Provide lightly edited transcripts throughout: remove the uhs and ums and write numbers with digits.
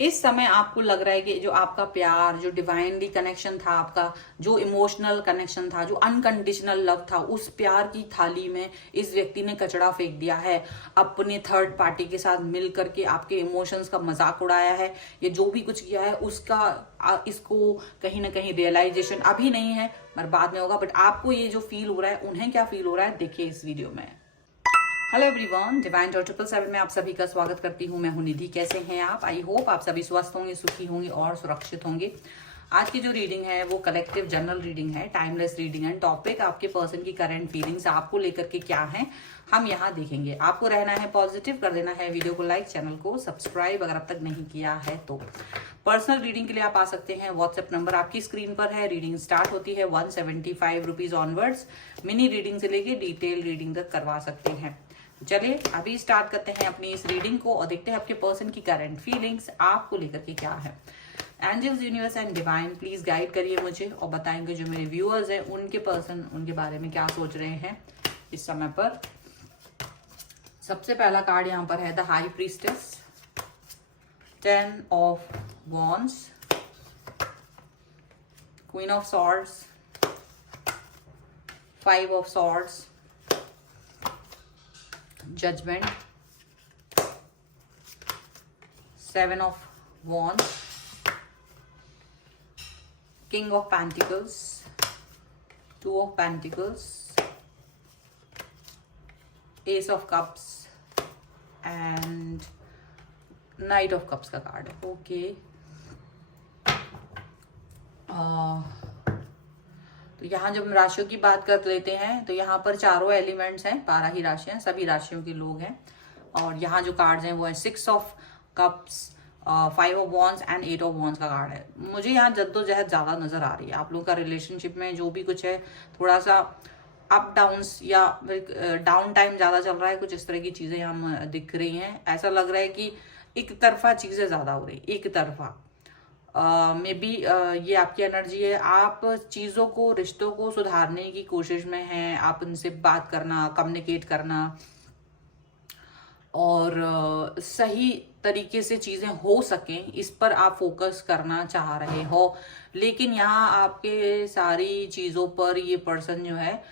इस समय आपको लग रहा है कि जो आपका प्यार, जो डिवाइनली कनेक्शन था आपका, जो इमोशनल कनेक्शन था, जो अनकंडीशनल लव था, उस प्यार की थाली में इस व्यक्ति ने कचड़ा फेंक दिया है। अपने थर्ड पार्टी के साथ मिल करके आपके इमोशंस का मजाक उड़ाया है। ये जो भी कुछ किया है उसका इसको कहीं ना कहीं रियलाइजेशन अभी नहीं है, पर बाद में होगा। बट आपको ये जो फील हो रहा है, उन्हें क्या फील हो रहा है, देखिए इस वीडियो में। हेलो एवरीवन, डिवाइन डॉट 777 में आप सभी का स्वागत करती हूँ। मैं हूँ निधि। कैसे हैं आप? आई होप आप सभी स्वस्थ होंगे, सुखी होंगे और सुरक्षित होंगे। आज की जो रीडिंग है वो कलेक्टिव जनरल रीडिंग है, टाइमलेस रीडिंग है। टॉपिक आपके पर्सन की करंट फीलिंग्स आपको लेकर के क्या है, हम यहाँ देखेंगे। आपको रहना है पॉजिटिव, कर देना है वीडियो को लाइक, चैनल को सब्सक्राइब अगर अब तक नहीं किया है तो। पर्सनल रीडिंग के लिए आप आ सकते हैं। व्हाट्सएप नंबर आपकी स्क्रीन पर है। रीडिंग स्टार्ट होती है 175 रुपीज ऑनवर्ड्स। मिनी रीडिंग से लेके डिटेल रीडिंग तक करवा सकते हैं। चलिए अभी स्टार्ट करते हैं अपनी इस रीडिंग को और देखते हैं आपके पर्सन की करंट फीलिंग्स आपको लेकर के क्या है। Angels, universe and divine please guide करिए मुझे और बताएंगे जो मेरे व्यूअर्स हैं उनके पर्सन उनके बारे में क्या सोच रहे हैं इस समय पर। सबसे पहला कार्ड यहाँ पर है the high priestess, 10 of wands, queen of swords, 5 of swords, judgement, 7 of wands, king of pentacles, 2 of pentacles, ace of cups and knight of cups का कार्ड है। ओके, तो यहाँ जब हम राशियों की बात कर लेते हैं तो यहाँ पर चारों एलिमेंट्स हैं, 12 ही राशियां, सभी राशियों के लोग हैं। और यहाँ जो कार्ड्स हैं वो है 6 of cups, 5 of wands and 8 of wands का कार्ड है। मुझे यहाँ जद्दोजहद ज्यादा नजर आ रही है। आप लोगों का रिलेशनशिप में जो भी कुछ है थोड़ा सा अप डाउन्स या डाउन टाइम ज्यादा चल रहा है, कुछ इस तरह की चीजें यहाँ दिख रही हैं। ऐसा लग रहा है कि एक तरफा चीजें ज्यादा हो रही, एक तरफा। मे बी ये आपकी एनर्जी है। आप चीज़ों को, रिश्तों को सुधारने की कोशिश में हैं। आप उनसे बात करना, कम्युनिकेट करना और सही तरीके से चीज़ें हो सकें, इस पर आप फोकस करना चाह रहे हो। लेकिन यहाँ आपके सारी चीज़ों पर ये पर्सन जो है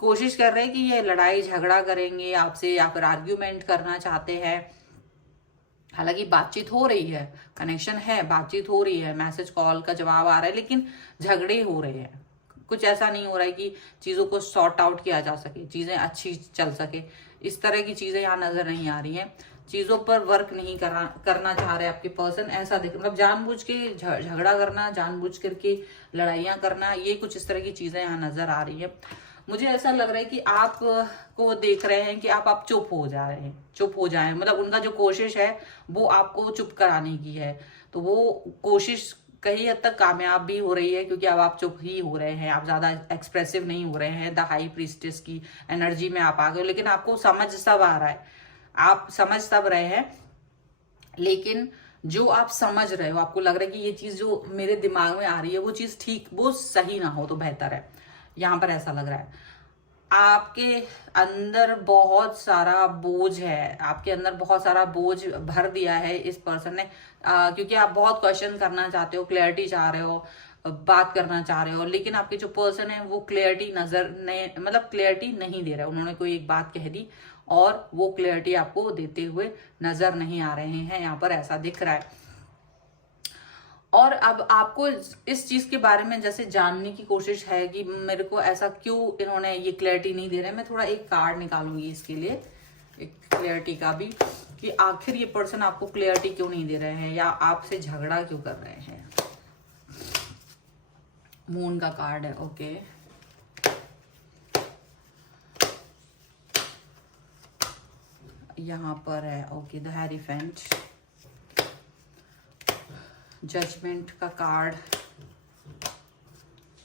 कोशिश कर रहे हैं कि ये लड़ाई झगड़ा करेंगे आपसे या फिर आर्ग्यूमेंट करना चाहते हैं। हालांकि बातचीत हो रही है, कनेक्शन है, बातचीत हो रही है, मैसेज कॉल का जवाब आ रहा है, लेकिन झगड़े हो रहे हैं। कुछ ऐसा नहीं हो रहा है कि चीज़ों को सॉर्ट आउट किया जा सके, चीज़ें अच्छी चल सके। इस तरह की चीज़ें यहाँ नजर नहीं आ रही हैं। चीज़ों पर वर्क नहीं करना चाह रहे आपके पर्सन, ऐसा देख, मतलब जानबूझ के झगड़ा करना, जानबूझ करके लड़ाइयाँ करना, ये कुछ इस तरह की चीज़ें यहाँ नजर आ रही है। मुझे ऐसा लग रहा है कि आप को देख रहे हैं कि आप चुप हो जा रहे हैं, चुप हो जाएं। मतलब उनका जो कोशिश है वो आपको चुप कराने की है, तो वो कोशिश कहीं हद तक कामयाब भी हो रही है, क्योंकि अब आप चुप ही हो रहे हैं, आप ज्यादा एक्सप्रेसिव नहीं हो रहे हैं। द हाई प्रीस्टेस की एनर्जी में आप आ गए, लेकिन आपको समझ सब आ रहा है, आप समझ सब रहे हैं। लेकिन जो आप समझ रहे हो, आपको लग रहा है कि ये चीज जो मेरे दिमाग में आ रही है वो चीज ठीक, वो सही ना हो तो बेहतर है। यहाँ पर ऐसा लग रहा है आपके अंदर बहुत सारा बोझ है, आपके अंदर बहुत सारा बोझ भर दिया है इस पर्सन ने। क्योंकि आप बहुत क्वेश्चन करना चाहते हो, क्लैरिटी चाह रहे हो, बात करना चाह रहे हो, लेकिन आपके जो पर्सन है वो क्लैरिटी नजर नहीं, मतलब क्लैरिटी नहीं दे रहा है। उन्होंने कोई एक बात कह दी और वो क्लैरिटी आपको देते हुए नजर नहीं आ रहे हैं, यहाँ पर ऐसा दिख रहा है। और अब आपको इस चीज के बारे में जैसे जानने की कोशिश है कि मेरे को ऐसा क्यों इन्होंने ये क्लैरिटी नहीं दे रहे। मैं थोड़ा एक कार्ड निकालूंगी इसके लिए, एक क्लैरिटी का भी, कि आखिर ये पर्सन आपको क्लैरिटी क्यों नहीं दे रहे हैं या आपसे झगड़ा क्यों कर रहे हैं। मून का कार्ड है। ओके, यहाँ पर है ओके द हेरीफेंट, जजमेंट का कार्ड,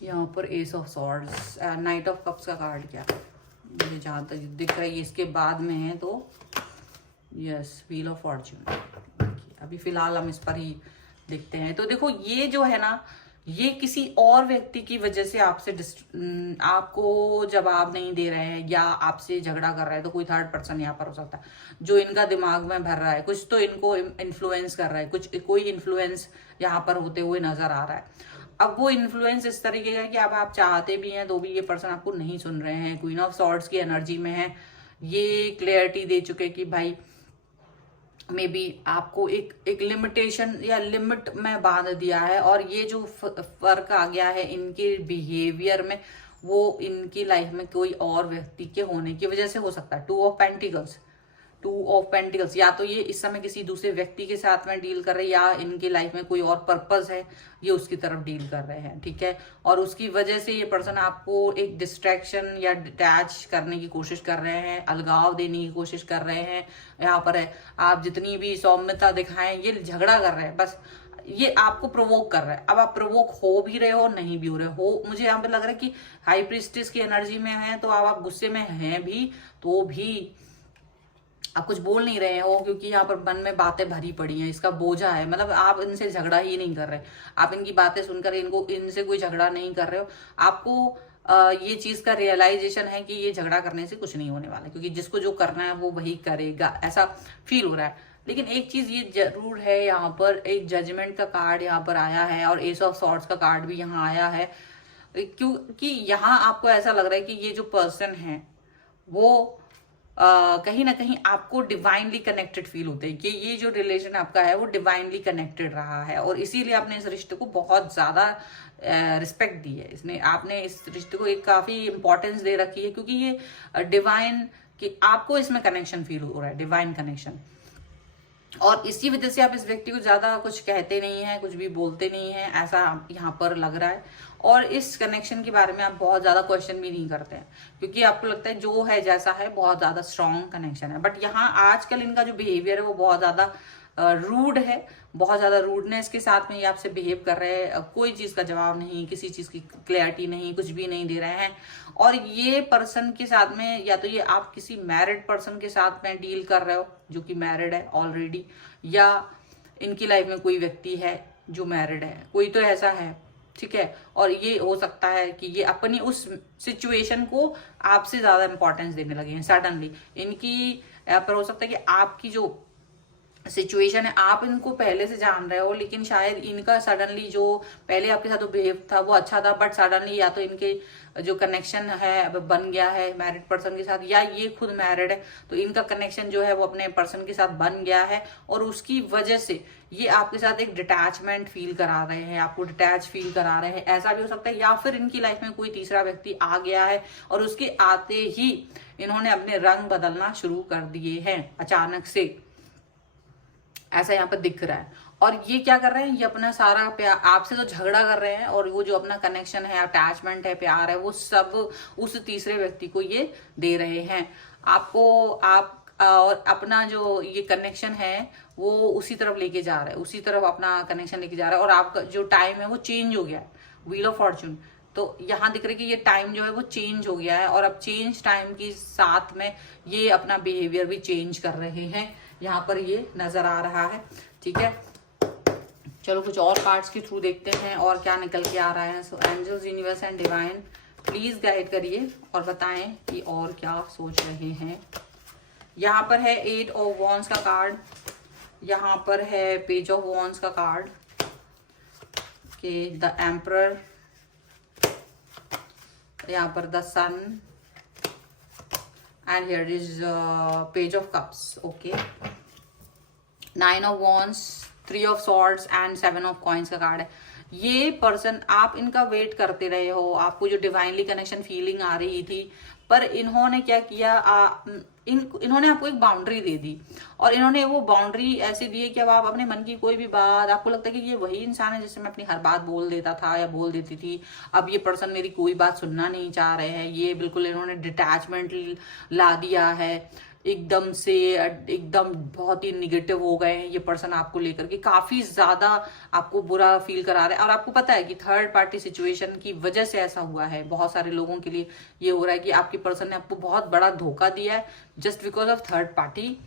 यहाँ पर S of swords, night of cups का कार्ड। क्या मुझे जहाँ तक दिख रहा है ये इसके बाद में है, तो यस व्हील ऑफ फॉर्च्यून। अभी फिलहाल हम इस पर ही देखते हैं। तो देखो ये जो है ना, ये किसी और व्यक्ति की वजह से आपको जवाब नहीं दे रहे हैं या आपसे झगड़ा कर रहे हैं, तो कोई थर्ड पर्सन यहाँ पर हो सकता है जो इनका दिमाग में भर रहा है, कुछ तो इनको इन्फ्लुएंस कर रहा है, कुछ कोई इन्फ्लुएंस यहाँ पर होते हुए नजर आ रहा है। अब वो इन्फ्लुएंस इस तरीके का है कि अब आप चाहते भी हैं तो भी ये पर्सन आपको नहीं सुन रहे हैं। क्वीन ऑफ सॉर्ड्स की एनर्जी में है, ये क्लियरिटी दे चुके कि भाई मे बी आपको एक लिमिटेशन या लिमिट में बांध दिया है, और ये जो फर्क आ गया है इनके बिहेवियर में, वो इनकी लाइफ में कोई और व्यक्ति के होने की वजह से हो सकता है। टू ऑफ पेंटिकल्स, या तो ये इस समय किसी दूसरे व्यक्ति के साथ में डील कर रहे हैं, या इनकी लाइफ में कोई और पर्पस है, ये उसकी तरफ डील कर रहे हैं, ठीक है। और उसकी वजह से ये पर्सन आपको एक डिस्ट्रैक्शन या डिटैच करने की कोशिश कर रहे हैं, अलगाव देने की कोशिश कर रहे हैं। यहाँ पर है, आप जितनी भी सौम्यता दिखाएं, ये झगड़ा कर रहे हैं, बस ये आपको प्रोवोक कर रहा है। अब आप प्रोवोक हो भी रहे हो, नहीं भी हो रहे हो, मुझे यहाँ पे लग रहा है कि हाई प्रीस्टिस की एनर्जी में है, तो आप गुस्से में हैं भी, तो भी आप कुछ बोल नहीं रहे हो, क्योंकि यहाँ पर मन में बातें भरी पड़ी हैं, इसका बोझा है। मतलब आप इनसे झगड़ा ही नहीं कर रहे, आप इनकी बातें सुनकर इनसे कोई झगड़ा नहीं कर रहे हो। आपको ये चीज का रियलाइजेशन है कि ये झगड़ा करने से कुछ नहीं होने वाला, क्योंकि जिसको जो करना है वो वही करेगा, ऐसा फील हो रहा है। लेकिन एक चीज ये जरूर है, यहाँ पर एक जजमेंट का कार्ड यहाँ पर आया है, और एस ऑफ सॉर्ड्स का कार्ड भी यहाँ आया है, क्योंकि यहाँ आपको ऐसा लग रहा है कि ये जो पर्सन है वो कहीं ना कहीं आपको डिवाइनली कनेक्टेड फील होते हैं, कि ये जो रिलेशन आपका है वो डिवाइनली कनेक्टेड रहा है, और इसीलिए आपने इस रिश्ते को बहुत ज्यादा रिस्पेक्ट दी है। इसमें आपने इस रिश्ते को एक काफी इंपॉर्टेंस दे रखी है, क्योंकि ये डिवाइन कि आपको इसमें कनेक्शन फील हो रहा है, डिवाइन कनेक्शन। और इसी वजह से आप इस व्यक्ति को ज्यादा कुछ कहते नहीं है, कुछ भी बोलते नहीं है, ऐसा यहाँ पर लग रहा है। और इस कनेक्शन के बारे में आप बहुत ज्यादा क्वेश्चन भी नहीं करते हैं, क्योंकि आपको लगता है जो है जैसा है, बहुत ज्यादा स्ट्रॉन्ग कनेक्शन है। बट यहाँ आजकल इनका जो बिहेवियर है वो बहुत ज्यादा रूड है, बहुत ज्यादा रूडनेस के साथ में ये आपसे बिहेव कर रहे हैं। कोई चीज का जवाब नहीं, किसी चीज की क्लैरिटी नहीं, कुछ भी नहीं दे रहे हैं। और ये पर्सन के साथ में, या तो ये आप किसी मैरिड पर्सन के साथ में डील कर रहे हो जो कि मैरिड है ऑलरेडी, या इनकी लाइफ में कोई व्यक्ति है जो मैरिड है, कोई तो ऐसा है, ठीक है। और ये हो सकता है कि ये अपनी उस सिचुएशन को आपसे ज्यादा इंपॉर्टेंस देने लगे हैं सडनली। इनकी यहाँ पर हो सकता है कि आपकी जो सिचुएशन है, आप इनको पहले से जान रहे हो, लेकिन शायद इनका सडनली जो पहले आपके साथ बिहेव था वो अच्छा था, बट सडनली या तो इनके जो कनेक्शन है बन गया है मैरिड पर्सन के साथ, या ये खुद मैरिड है तो इनका कनेक्शन जो है वो अपने पर्सन के साथ बन गया है, और उसकी वजह से ये आपके साथ एक डिटैचमेंट फील करा रहे हैं, आपको डिटैच फील करा रहे हैं। ऐसा भी हो सकता है, या फिर इनकी लाइफ में कोई तीसरा व्यक्ति आ गया है और उसके आते ही इन्होंने अपने रंग बदलना शुरू कर दिए हैं अचानक से, ऐसा यहाँ पर दिख रहा है। और ये क्या कर रहे हैं, ये अपना सारा प्यार आपसे तो झगड़ा कर रहे हैं, और वो जो अपना कनेक्शन है, अटैचमेंट है, प्यार है, वो सब उस तीसरे व्यक्ति को ये दे रहे हैं आपको। आप और अपना जो ये कनेक्शन है वो उसी तरफ लेके जा रहा है, उसी तरफ अपना कनेक्शन लेके जा रहा है। और आपका जो टाइम है वो चेंज हो गया है, व्हील ऑफ फॉर्चून। तो यहाँ दिख रहा है कि ये टाइम जो है वो चेंज हो गया है, और अब चेंज टाइम के साथ में ये अपना बिहेवियर भी चेंज कर रहे हैं, यहाँ पर ये नजर आ रहा है, ठीक है। चलो कुछ और कार्ड्स के थ्रू देखते हैं और क्या निकल के आ रहा है। So angels, universe and divine please guide करिए और बताएं कि और क्या सोच रहे हैं। यहाँ पर है 8 ऑफ वॉन्ड्स का कार्ड, यहाँ पर है पेज ऑफ वॉन्ड्स का कार्ड, के द एम्परर, यहाँ पर the sun, and here is page of cups, okay. 9 of wands, 3 of swords and 7 of coins का कार्ड है। ये पर्सन, आप इनका वेट करते रहे हो, आपको जो डिवाइनली कनेक्शन फीलिंग आ रही थी, पर इन्होंने क्या किया, इन्होंने आपको एक बाउंड्री दे दी, और इन्होंने वो बाउंड्री ऐसे दी है कि अब आप अपने मन की कोई भी बात, आपको लगता है कि ये वही इंसान है जिससे मैं अपनी हर बात बोल देता था या बोल देती थी, अब ये पर्सन मेरी कोई बात सुनना नहीं चाह रहे हैं। ये बिल्कुल इन्होंने डिटैचमेंट ला दिया है, एकदम से एकदम बहुत ही निगेटिव हो गए हैं ये पर्सन आपको लेकर के, काफी ज्यादा आपको बुरा फील करा रहे हैं। और आपको पता है कि थर्ड पार्टी सिचुएशन की वजह से ऐसा हुआ है, बहुत सारे लोगों के लिए ये हो रहा है कि आपकी पर्सन ने आपको बहुत बड़ा धोखा दिया है just because of third party.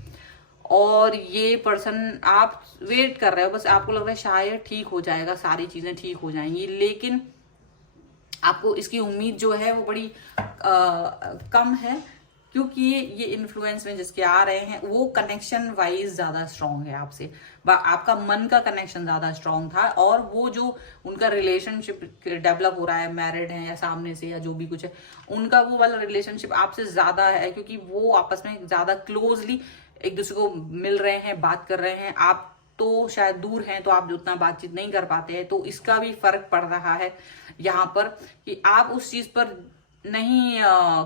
और ये पर्सन, आप वेट कर रहे हो, बस आपको लग रहा है शायद ठीक हो जाएगा, सारी चीजें ठीक हो जाएंगी, लेकिन आपको इसकी उम्मीद जो है वो बड़ी कम है, क्योंकि ये इन्फ्लुएंस में जिसके आ रहे हैं वो कनेक्शन वाइज ज्यादा स्ट्रांग है आपसे, आपका मन का कनेक्शन ज्यादा स्ट्रांग था, और वो जो उनका रिलेशनशिप डेवलप हो रहा है, मैरिड है या सामने से या जो भी कुछ है, उनका वो वाला रिलेशनशिप आपसे ज्यादा है, क्योंकि वो आपस में ज्यादा क्लोजली एक दूसरे को मिल रहे हैं, बात कर रहे हैं। आप तो शायद दूर हैं तो आप उतना बातचीत नहीं कर पाते हैं, तो इसका भी फर्क पड़ रहा है यहाँ पर कि आप उस चीज पर नहीं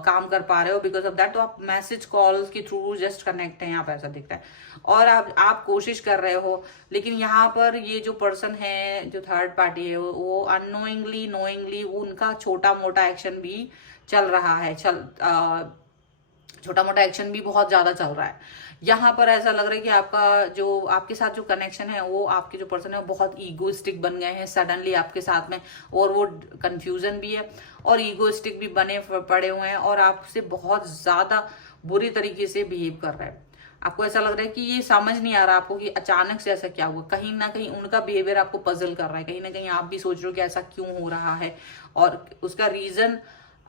काम कर पा रहे हो, बिकॉज ऑफ दैट। तो आप मैसेज कॉल के थ्रू जस्ट कनेक्ट हैं, यहाँ पर ऐसा दिख रहा है, और आप कोशिश कर रहे हो, लेकिन यहाँ पर ये जो पर्सन है, जो थर्ड पार्टी है, वो अननोइंगली नोइंगली उनका छोटा मोटा एक्शन भी चल रहा है, छोटा मोटा एक्शन भी बहुत ज्यादा चल रहा है। यहाँ पर ऐसा लग रहा है कि आपके साथ जो कनेक्शन है, वो आपके जो पर्सन है वो बहुत ईगोइस्टिक बन गए हैं सडनली आपके साथ में, और वो कंफ्यूजन भी है और ईगोइस्टिक भी बने पड़े हुए हैं, और आपसे बहुत ज्यादा बुरी तरीके से बिहेव कर रहे हैं। आपको ऐसा लग रहा है कि ये समझ नहीं आ रहा आपको कि अचानक से ऐसा क्या हुआ, कहीं ना कहीं उनका बिहेवियर आपको पजल कर रहा है, कहीं ना कहीं आप भी सोच रहे हो कि ऐसा क्यों हो रहा है, और उसका रीजन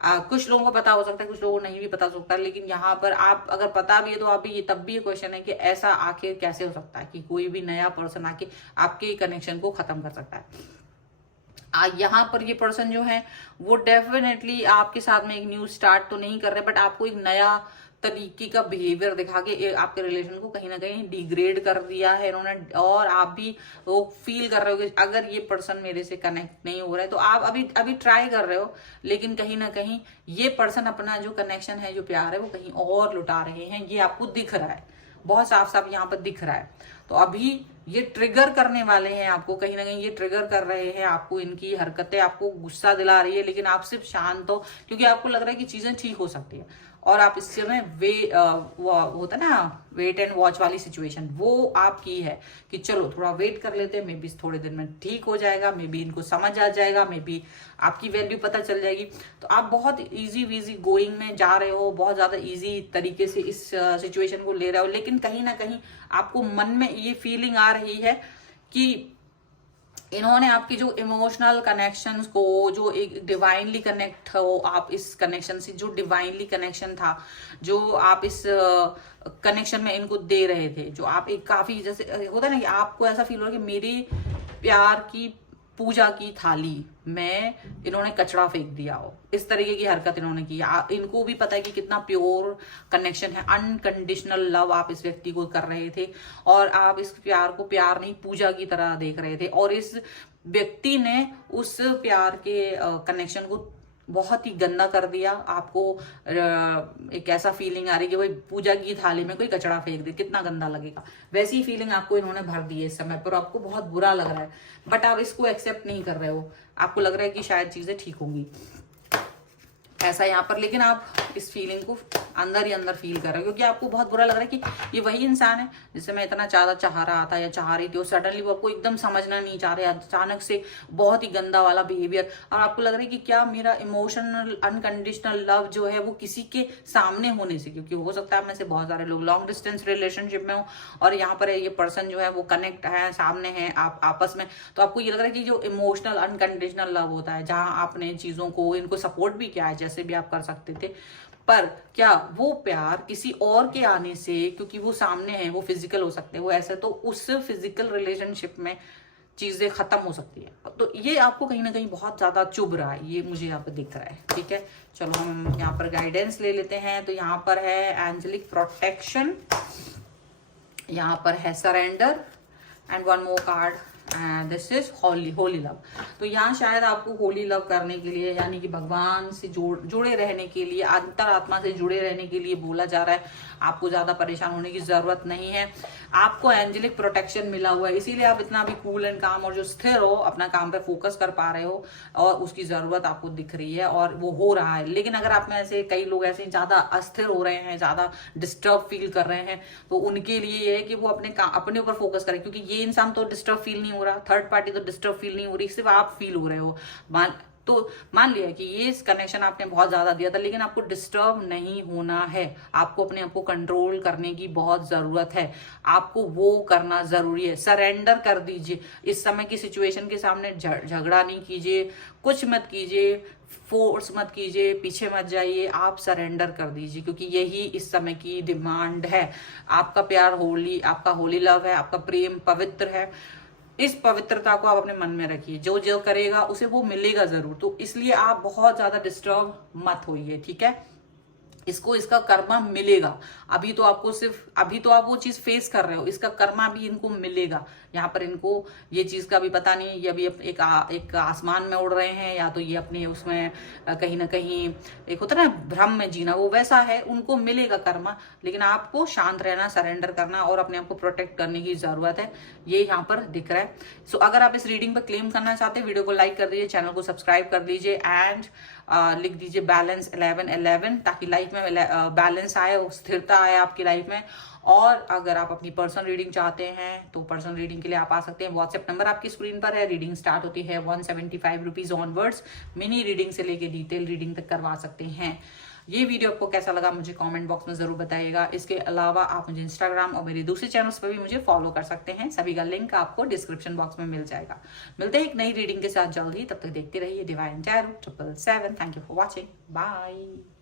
कुछ लोगों को पता हो सकता है, कुछ लोगों को नहीं भी पता हो सकता है, लेकिन यहाँ पर आप अगर पता भी है तो आप भी, ये तब भी ये क्वेश्चन है कि ऐसा आखिर कैसे हो सकता है कि कोई भी नया पर्सन आके आपके कनेक्शन को खत्म कर सकता है। यहाँ पर ये पर्सन जो है वो डेफिनेटली आपके साथ में एक न्यू स्टार्ट तो नहीं कर रहे, बट आपको एक नया तरीके का बिहेवियर दिखा के आपके रिलेशन को कहीं ना कहीं डिग्रेड कर दिया है इन्होंने, और आप भी वो फील कर रहे हो कि अगर ये पर्सन मेरे से कनेक्ट नहीं हो रहा है, तो आप अभी ट्राई कर रहे हो, लेकिन कहीं ना कहीं ये पर्सन अपना जो कनेक्शन है, जो प्यार है, वो कहीं और लुटा रहे हैं, ये आपको दिख रहा है, बहुत साफ साफ यहाँ पर दिख रहा है। तो अभी ये ट्रिगर करने वाले हैं आपको, कहीं ना कहीं ये ट्रिगर कर रहे हैं आपको, इनकी हरकतें आपको गुस्सा दिला रही है, लेकिन आप सिर्फ शांत हो, क्योंकि आपको लग रहा है कि चीजें ठीक हो सकती है, और आप इस समय होता है ना वेट एंड वॉच वाली सिचुएशन, वो आपकी है कि चलो थोड़ा वेट कर लेते हैं, मे बी थोड़े दिन में ठीक हो जाएगा, मे बी इनको समझ आ जाएगा, मे बी आपकी वैल्यू पता चल जाएगी। तो आप बहुत इजी वीजी गोइंग में जा रहे हो, बहुत ज्यादा इजी तरीके से इस सिचुएशन को ले रहे हो, लेकिन कहीं ना कहीं आपको मन में ये फीलिंग आ रही है कि इन्होंने आपकी जो इमोशनल कनेक्शंस को, जो एक डिवाइनली कनेक्ट हो आप इस कनेक्शन से, जो डिवाइनली कनेक्शन था, जो आप इस कनेक्शन में इनको दे रहे थे, जो आप एक काफी जैसे होता है ना कि आपको ऐसा फील हो रहा है कि मेरे प्यार की पूजा की थाली में इन्होंने कचरा फेंक दिया हो, इस तरीके की हरकत इन्होंने की। इनको भी पता है कि कितना प्योर कनेक्शन है, अनकंडीशनल लव आप इस व्यक्ति को कर रहे थे, और आप इस प्यार को प्यार नहीं पूजा की तरह देख रहे थे, और इस व्यक्ति ने उस प्यार के कनेक्शन को बहुत ही गंदा कर दिया। आपको एक ऐसा फीलिंग आ रही है कि भाई पूजा की थाली में कोई कचरा फेंक दे, कितना गंदा लगेगा, वैसी फीलिंग आपको इन्होंने भर दी है इस समय पर, आपको बहुत बुरा लग रहा है, बट आप इसको एक्सेप्ट नहीं कर रहे हो, आपको लग रहा है कि शायद चीजें ठीक होंगी ऐसा यहाँ पर, लेकिन आप इस फीलिंग को अंदर ही अंदर फील कर रहे हो, क्योंकि आपको बहुत बुरा लग रहा है कि ये वही इंसान है जिसे मैं इतना ज्यादा चाह रहा था या चाह रही थी, और सडनली वो आपको एकदम समझना नहीं चाह रहे, अचानक से बहुत ही गंदा वाला बिहेवियर, और आपको लग रहा है कि क्या मेरा इमोशनल अनकंडीशनल लव जो है वो किसी के सामने होने से, क्योंकि हो सकता है में से बहुत सारे लोग लॉन्ग डिस्टेंस रिलेशनशिप में हो, और यहाँ पर ये पर्सन जो है वो कनेक्ट है, सामने है आप आपस में, तो आपको ये लग रहा है कि जो इमोशनल अनकंडीशनल लव होता है, जहां आपने चीजों को, इनको सपोर्ट भी किया है, जैसे भी आप कर सकते थे, पर क्या वो प्यार किसी और के आने से, क्योंकि वो सामने है, वो फिजिकल हो सकते हैं, वो ऐसे, तो उस फिजिकल रिलेशनशिप में चीजें खत्म हो सकती है। तो ये आपको कहीं ना कहीं बहुत ज्यादा चुभ रहा है, ये मुझे यहाँ पे दिख रहा है। ठीक है, चलो हम यहाँ पर गाइडेंस ले लेते हैं। तो यहाँ पर है एंजेलिक प्रोटेक्शन, यहाँ पर है surrender, and one more card, this is Holi love. तो यहाँ शायद आपको होली लव करने के लिए, यानी कि भगवान से जुड़े रहने के लिए, अंतरात्मा से जुड़े रहने के लिए बोला जा रहा है। आपको ज्यादा परेशान होने की जरूरत नहीं है, आपको एंजेलिक प्रोटेक्शन मिला हुआ है, इसीलिए आप इतना भी कूल एंड काम और जो स्थिर हो, अपना काम पे फोकस कर पा रहे हो, और उसकी जरूरत आपको दिख रही है और वो हो रहा है। लेकिन अगर आप में ऐसे कई लोग ऐसे ज्यादा अस्थिर हो रहे हैं, ज्यादा डिस्टर्ब फील कर रहे हैं, तो उनके लिए ये है कि वो अपने ऊपर फोकस करें, क्योंकि ये इंसान तो डिस्टर्ब फील नहीं हो रहा, थर्ड पार्टी तो डिस्टर्ब फील नहीं हो रही, सिर्फ आप फील हो रहे हो। तो मान लिया कि ये कनेक्शन आपने बहुत ज्यादा दिया था, लेकिन आपको डिस्टर्ब नहीं होना है, आपको अपने आप को कंट्रोल करने की बहुत जरूरत है, आपको वो करना जरूरी है। सरेंडर कर दीजिए, इस समय की सिचुएशन के सामने झगड़ा नहीं कीजिए, कुछ मत कीजिए, फोर्स मत कीजिए, पीछे मत जाइए, आप सरेंडर कर दीजिए, क्योंकि यही इस समय की डिमांड है। आपका प्यार होली, आपका होली लव है, आपका प्रेम पवित्र है। इस पवित्रता को आप अपने मन में रखिए, जो जो करेगा उसे वो मिलेगा जरूर। तो इसलिए आप बहुत ज्यादा डिस्टर्ब मत होइए, ठीक है। इसको इसका कर्मा मिलेगा। अभी तो आपको सिर्फ, अभी तो आप वो चीज फेस कर रहे हो, इसका कर्मा भी इनको मिलेगा। यहाँ पर इनको ये चीज का भी पता नहीं, ये अभी एक आसमान में उड़ रहे हैं, या तो ये अपने उसमें कहीं ना कहीं एक होता है ना भ्रम में जीना, वो वैसा है, उनको मिलेगा कर्मा। लेकिन आपको शांत रहना, सरेंडर करना और अपने आप को प्रोटेक्ट करने की जरूरत है, ये यहाँ पर दिख रहा है। सो अगर आप इस रीडिंग पर क्लेम करना चाहते हैं, वीडियो को लाइक कर दीजिए, चैनल को सब्सक्राइब कर दीजिए एंड लिख दीजिए बैलेंस 11-11, ताकि लाइफ में बैलेंस आए, स्थिरता आए आपकी लाइफ में। और अगर आप अपनी पर्सनल रीडिंग चाहते हैं तो पर्सनल रीडिंग के लिए आप आ सकते हैं। व्हाट्सएप नंबर आपकी स्क्रीन पर है। रीडिंग स्टार्ट होती है 175 रुपीज ऑनवर्ड्स। मिनी रीडिंग से लेके डिटेल रीडिंग तक करवा सकते हैं। ये वीडियो आपको कैसा लगा मुझे कमेंट बॉक्स में जरूर बताइएगा। इसके अलावा आप मुझे इंस्टाग्राम और मेरे दूसरे चैनल्स पर भी मुझे फॉलो कर सकते हैं, सभी का लिंक आपको डिस्क्रिप्शन बॉक्स में मिल जाएगा। मिलते हैं एक नई रीडिंग के साथ जल्द ही, तब तक देखते रहिए divine tarot 777। Thank you for watching, bye.